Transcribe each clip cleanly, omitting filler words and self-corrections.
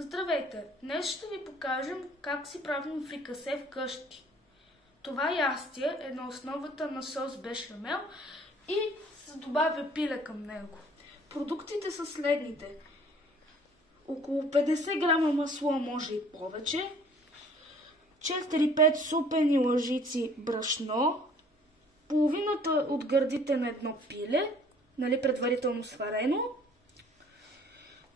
Здравейте! Днес ще ви покажем как си правим фрикасе вкъщи. Това ястие е на основата на сос бешамел и се добавя пиле към него. Продуктите са следните. Около 50 грама масло, може и повече, 4-5 супени лъжици брашно, половината от гърдите на едно пиле, предварително сварено,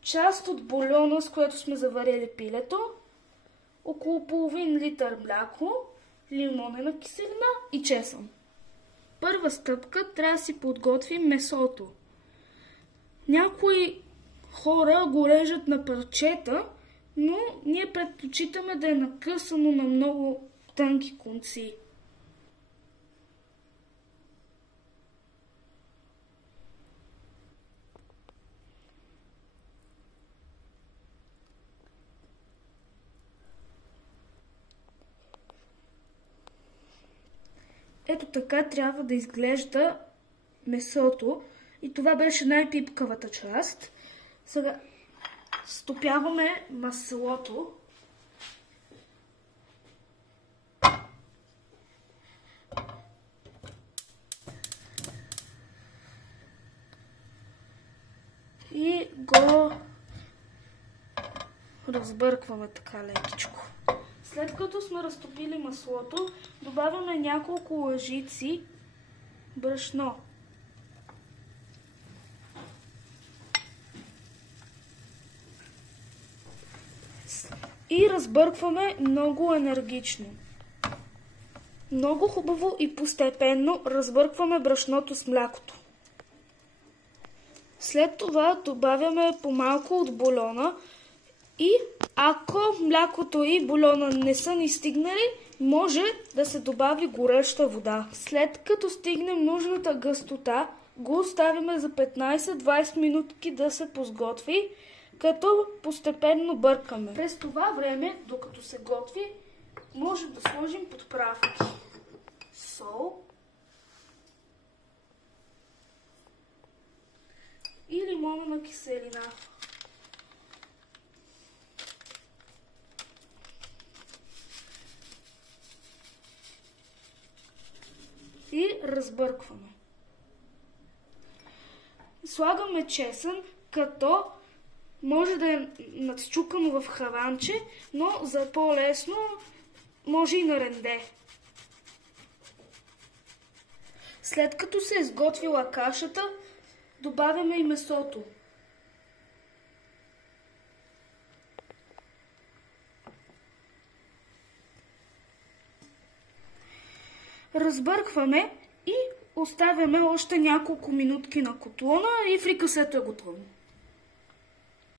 част от бульона, с което сме заварили пилето, около половин литър мляко, лимонена киселина и чесън. Първа стъпка, трябва да си подготвим месото. Някои хора го режат на парчета, но ние предпочитаме да е накъсано на много тънки конци. Ето така трябва да изглежда месото и това беше най-пипкавата част. Сега стопяваме маслото. И го разбъркваме така лекичко. След като сме разтопили маслото, добавяме няколко лъжици брашно. И разбъркваме много енергично. Много хубаво и постепенно разбъркваме брашното с млякото. След това добавяме по-малко от бульона и ако млякото и бульона не са ни стигнали, може да се добави гореща вода. След като стигнем нужната гъстота, го оставяме за 15-20 минутки да се позготви, като постепенно бъркаме. През това време, докато се готви, може да сложим подправки. Сол и лимонна киселина. И разбъркваме. Слагаме чесън, като може да е надчукано в хаванче, но за по-лесно може и на ренде. След като се е изготвила кашата, добавяме и месото. Разбъркваме и оставяме още няколко минутки на котлона и фрикасето е готово.